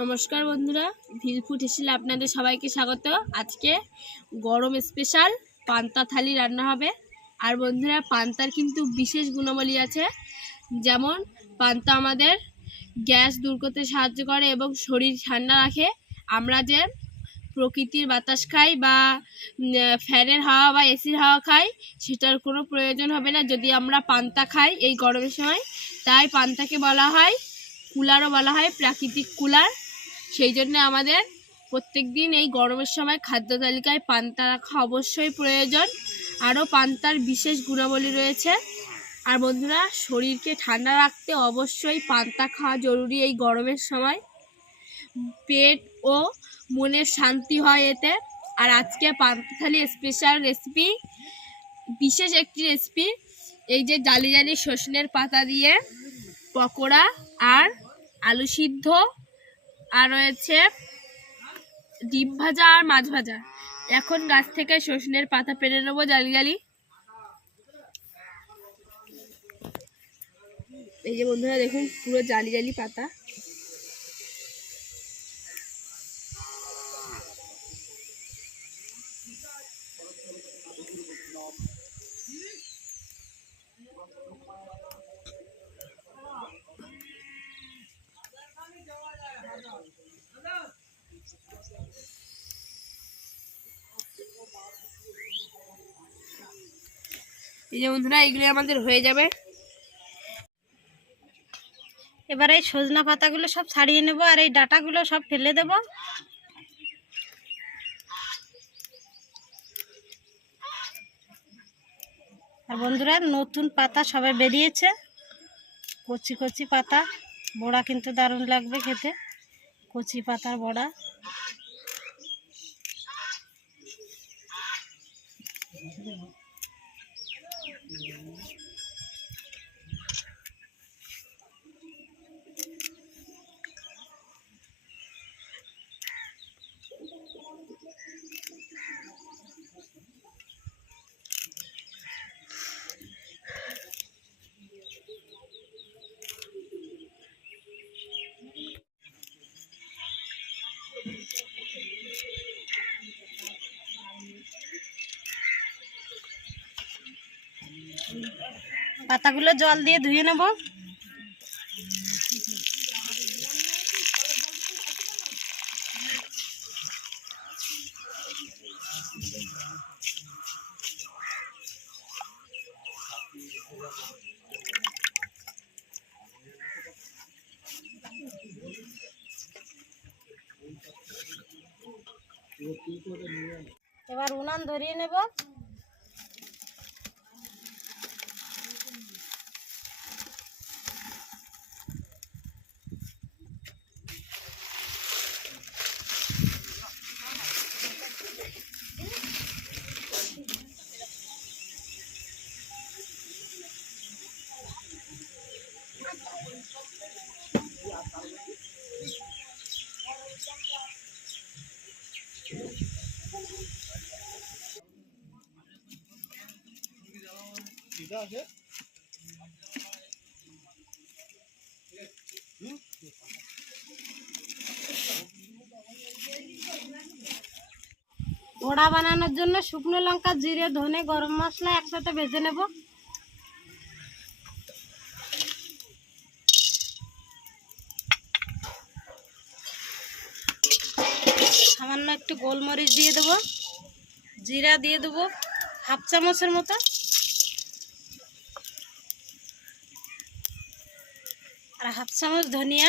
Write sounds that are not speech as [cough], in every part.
নমস্কার বন্ধুরা ভিলফুড হিসেবে আপনাদের সবাইকে স্বাগত। আজকে গরম স্পেশাল পান্তা থালি রান্না হবে। আর বন্ধুরা, পান্তার কিন্তু বিশেষ গুণাবলী আছে। যেমন, পান্তা আমাদের গ্যাস দূর করতে সাহায্য করে এবং শরীর ঠান্ডা রাখে। আমরা যে প্রকৃতির বাতাস খাই বা ফ্যানের হাওয়া বা এসির হাওয়া খাই, সেটার কোনো প্রয়োজন হবে না। যদি আমরা পান্তা খাই এই গরমের সময়, তাই পান্তাকে বলা হয় কুলারও বলা হয় প্রাকৃতিক কুলার। সেই জন্য আমাদের প্রত্যেক দিন এই গরমের সময় খাদ্য তালিকায় পান্তা রাখা অবশ্যই প্রয়োজন। আরও পান্তার বিশেষ গুণাবলী রয়েছে। আর বন্ধুরা, শরীরকে ঠান্ডা রাখতে অবশ্যই পান্তা খাওয়া জরুরি এই গরমের সময়। পেট ও মনের শান্তি হয় এতে। আর আজকে পান্তা থালি স্পেশাল রেসিপি বিশেষ একটি রেসিপি এই যে জালি জালি সজনের পাতা দিয়ে পকোড়া আর আলু সিদ্ধ। আর রয়েছে ডিম ভাজা আর মাছ ভাজা। এখন গাছ থেকে সজনের পাতা পেরে নেব জালি জালি। এই যে বন্ধুরা দেখুন, পুরো জালি জালি পাতা। যে বন্ধুরা, এগুলো আমাদের হয়ে যাবে। এবার এই সজনা পাতাগুলো সব ছাড়িয়ে নেব আর এই ডাটাগুলো সব ফেলে দেব। আর বন্ধুরা, নতুন পাতা সবাই বেরিয়েছে। কচি কচি পাতা, বড়া কিন্তু দারুণ লাগবে খেতে। কচি পাতার বড়া। পাতাগুলো জল দিয়ে ধুয়ে নেব। এবার উনান ধরিয়ে নেব। বড়া বানানোর জন্য শুকনো লঙ্কা, জিরে, ধনে, গরম মশলা একসাথে ভেজে নেব। সামান্য একটু গোলমরিচ দিয়ে দেবো। জিরা দিয়ে দেবো। হাফ চামচের মতো। আর হাফ চামচ ধনিয়া।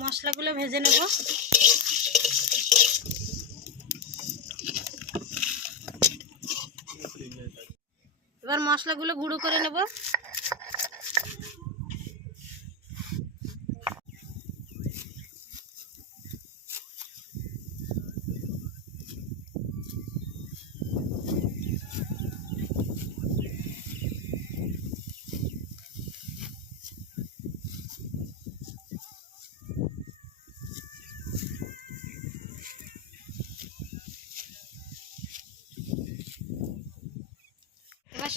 মশলাগুলো ভেজে নেব। এবার মশলাগুলো গুঁড়ো করে নেব।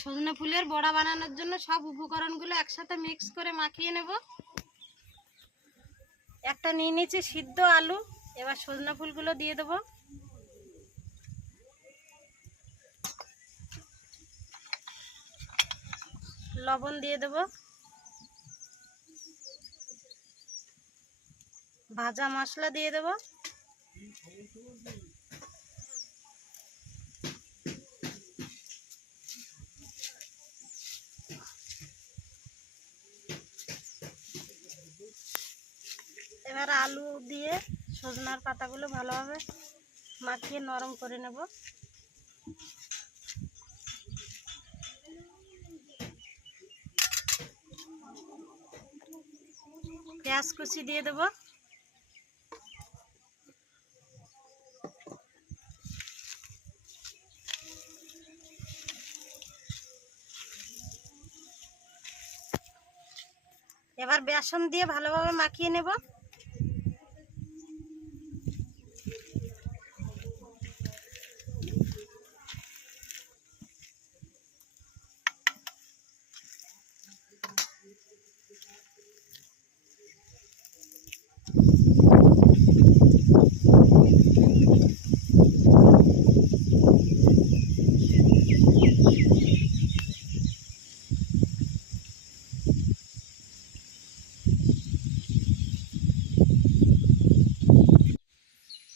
সজনে ফুলের বড়া বানানোর জন্য সব উপকরণগুলো একসাথে মিক্স করে মাখিয়ে নেব। একটা নিয়ে নিয়েছি সিদ্ধ আলু, এবার সজনা ফুলগুলো দিয়ে দেবো। লবণ দিয়ে দেবো। ভাজা মশলা দিয়ে দেবো এবার আলু দিয়ে সজনার পাতাগুলো ভালোভাবে মাখিয়ে নরম করে নেব। পেঁয়াজ কুচি দিয়ে দেব। এবার বেসন দিয়ে ভালোভাবে মাখিয়ে নেব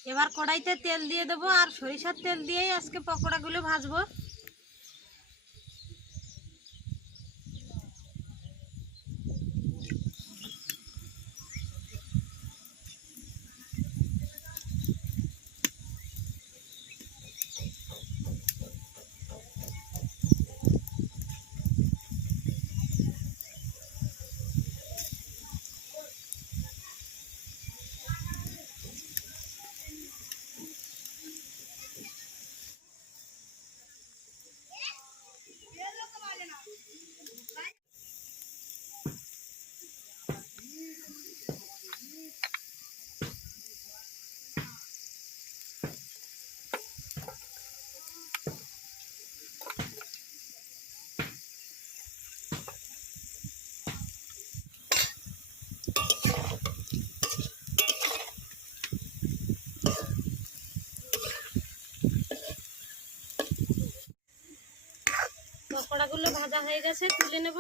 এবার কড়াইতে তেল দিয়ে দেবো আর সরিষার তেল দিয়েই আজকে পকোড়াগুলো ভাজবো পকোড়াগুলো ভাজা হয়ে গেছে তুলে নেব।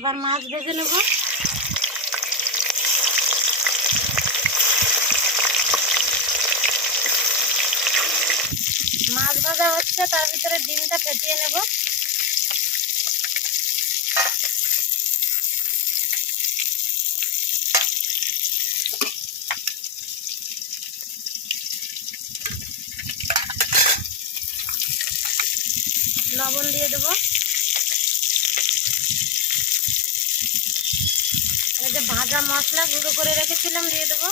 এবার মাছ ভেজে নেব। মাছ ভাজা হচ্ছে, তার ভিতরে ডিমটা ফেটিয়ে নেব। লবণ দিয়ে দেবো এই যে ভাজা মশলা গুঁড়ো করে রেখেছিলাম দিয়ে দেবো।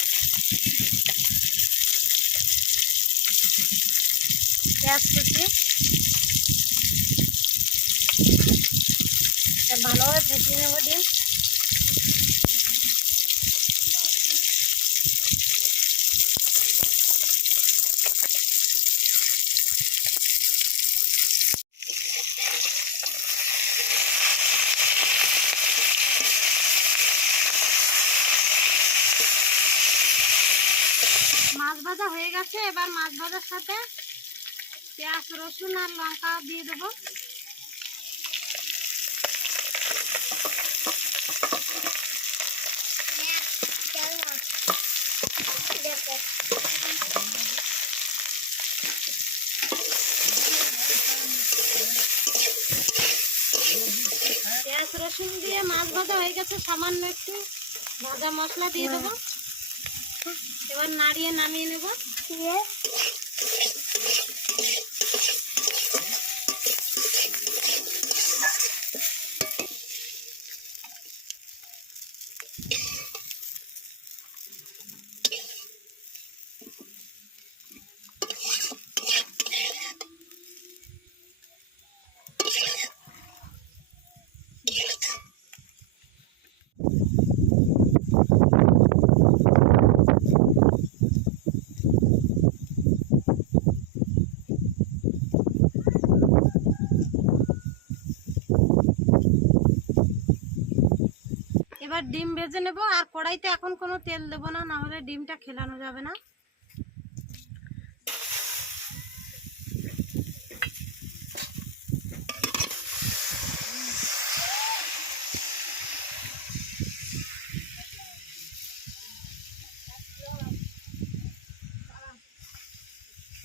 পেঁয়াজ ভালোভাবে ফেটিয়ে নেব ডিম মাছ ভাজা হয়ে গেছে এবার মাছ ভাজার সাথে পেঁয়াজ, রসুন আর লঙ্কা দিয়ে দেবো। পেঁয়াজ, রসুন দিয়ে মাছ ভাজা হয়ে গেছে, সামান্য একটু ভাজা মশলা দিয়ে দেবো। এবার নাড়িয়ে নামিয়ে নেব। দিয়ে ডিম ভেজে নেব আর কড়াইতে এখন কোনো তেল দেবো না না হলে ডিমটা খেলানো যাবে না।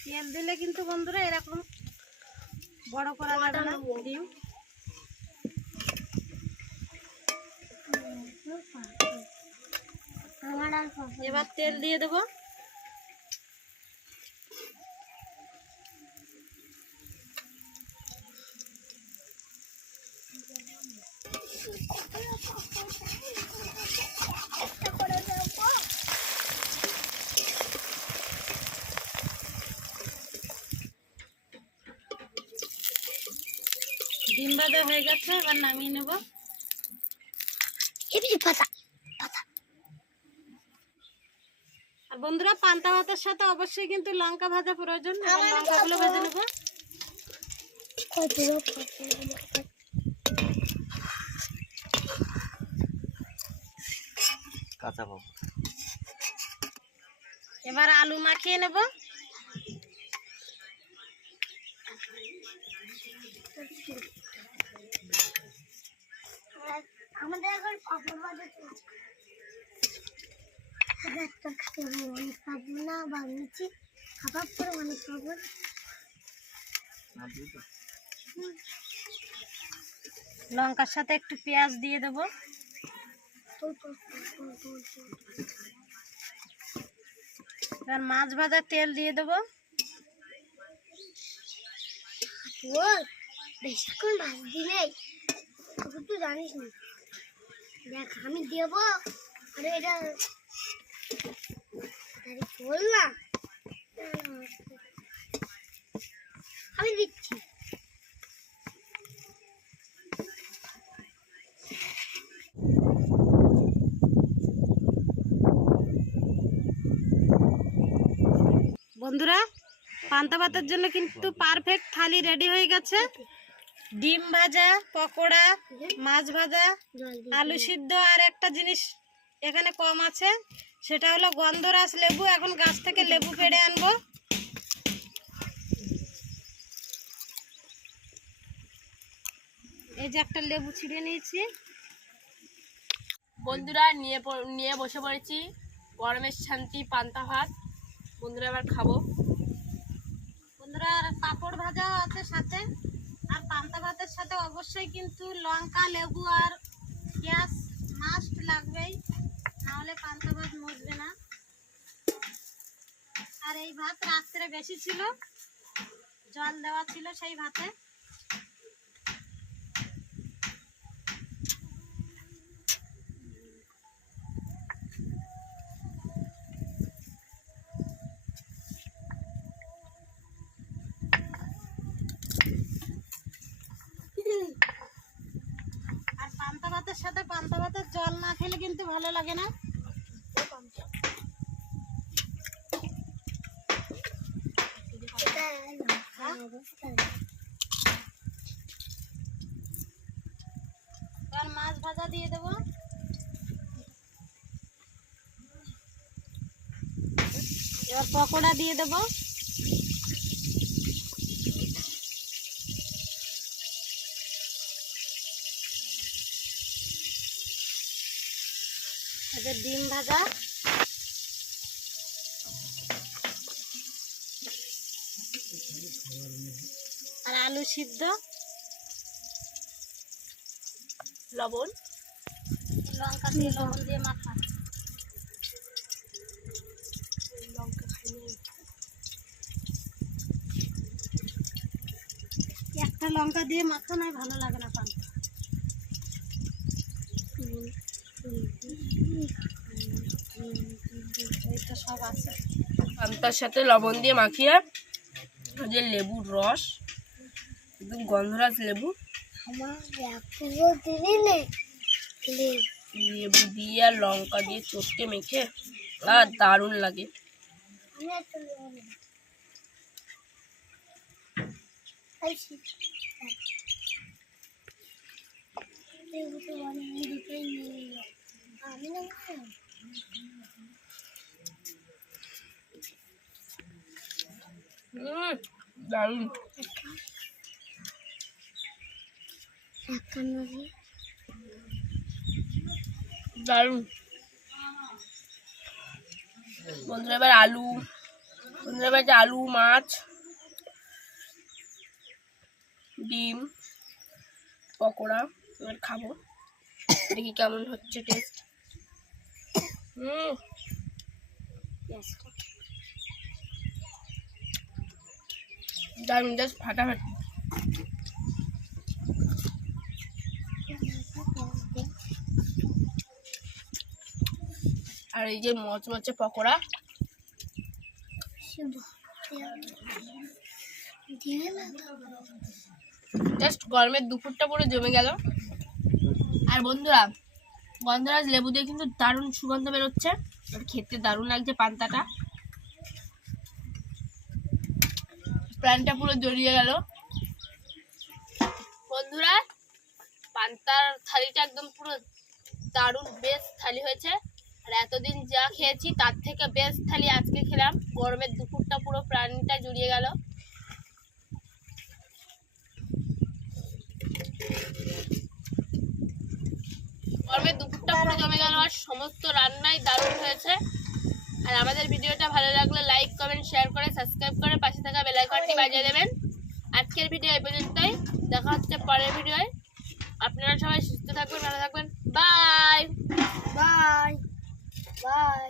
তেল দিলে কিন্তু বন্ধুরা এরকম বড় করা যাবে না, ডিম। এবার তেল দিয়ে দেবো। ডিম ভাজা হয়ে গেছে এবার নামিয়ে নেব আর বন্ধুরা পান্তা ভাতের সাথে অবশ্যই কিন্তু লঙ্কা ভাজা প্রয়োজন। এবার লঙ্কাগুলো ভেজে নেব। কাঁচা পাবো এবার আলু মাখিয়ে নেব। আমাদের এখন হবে অনেক পাপড় না বানিয়েছি খাবার পরে অনেক পাপড় লঙ্কার সাথে একটু পেঁয়াজ দিয়ে দেব। এবার মাছ ভাজার তেল দিয়ে দেব। বেশিক্ষণ ভাজবি নেই তুই জানিস না। দেখ, আমি দেবো, আরে এটা না আমি দিচ্ছি। বন্ধুরা পান্তা ভাতের জন্য কিন্তু পারফেক্ট থালি রেডি হয়ে গেছে। ডিম ভাজা পকোড়া মাছ ভাজা আলু সিদ্ধ আর একটা জিনিস এখানে কম আছে। সেটা হলো গন্ধরাস লেবু এখন গাছ থেকে লেবু পেড়ে আনব। এই যে একটা লেবু ছিঁড়ে নিয়েছি। বন্ধুরা নিয়ে নিয়ে বসে পড়েছি। গরমের শান্তি পান্তা ভাত। বন্ধুরা এবার খাব। বন্ধুরা আর পাঁপড় ভাজাও আছে সাথে। আর পান্তা ভাতের সাথে অবশ্যই কিন্তু লঙ্কা লেবু আর পেঁয়াজ মাস্ট লাগবেই। নাহলে পান্তা ভাত মজবে না। আর এই ভাত রাত্রে বেশি ছিল, জল দেওয়া ছিল সেই ভাতে আর পান্তা ভাতের সাথে পান্তা ভাতের জল কিন্তু ভালো লাগে না। এবার মাছ ভাজা দিয়ে দেবো। এবার পকোড়া দিয়ে দেবো এদের ডিম ভাজা আর আলু সিদ্ধ। লবণ। লঙ্কা দিয়ে লবণ দিয়ে মাখা। লঙ্কা একটা লঙ্কা দিয়ে মাখা নয় ভালো লাগে না পান এইটা সব আছে পান্তার সাথে লবণ দিয়ে মাখিয়ে যে লেবুর রস একদম গন্ধরাজ লেবু। লেবু দিয়ে আর লঙ্কা দিয়ে চটকে মেখে আর দারুণ লাগে। আমি দারুণ। একান্ন দিয়ে দারুণ বন্ধুরা এবার আলু বন্ধুরা এবার যে আলু মাছ ডিম পকোড়া এবার খাব। দেখি কেমন হচ্ছে টেস্ট [coughs] হুম। দারুণ জাস্ট ফাটাফাটি আর এই যে মচমচে পকোড়া। জাস্ট গরমের দুপুরটা পুরো জমে গেল। আর বন্ধুরা, গন্ধরাজ লেবু দিয়ে কিন্তু দারুণ সুগন্ধ বেরোচ্ছে। আর খেতে দারুণ লাগছে পান্তাটা। প্রাণটা পুরো জড়িয়ে গেল। বন্ধুরা, পান্তার থালিটা একদম পুরো দারুণ বেশ থালি হয়েছে। আর এতদিন যা খেয়েছি, তার থেকে বেশ থালি আজকে খেলাম। গরমের দুপুরটা পুরো প্রাণটা জুড়িয়ে গেল। গরমের দুপুরটা পুরো জমে গেল আর সমস্ত রান্নাই দারুণ হয়েছে। আর আমাদের ভিডিওটা ভালো লাগলে লাইক কমেন্ট শেয়ার করে সাবস্ক্রাইব করে পাশে থাকা বেল আইকনটি বাজিয়ে দেবেন। আজকের ভিডিও এই পর্যন্তই। দেখা হচ্ছে পরের ভিডিওয় আপনারা সবাই সুস্থ থাকবেন, ভালো থাকবেন। Bye bye bye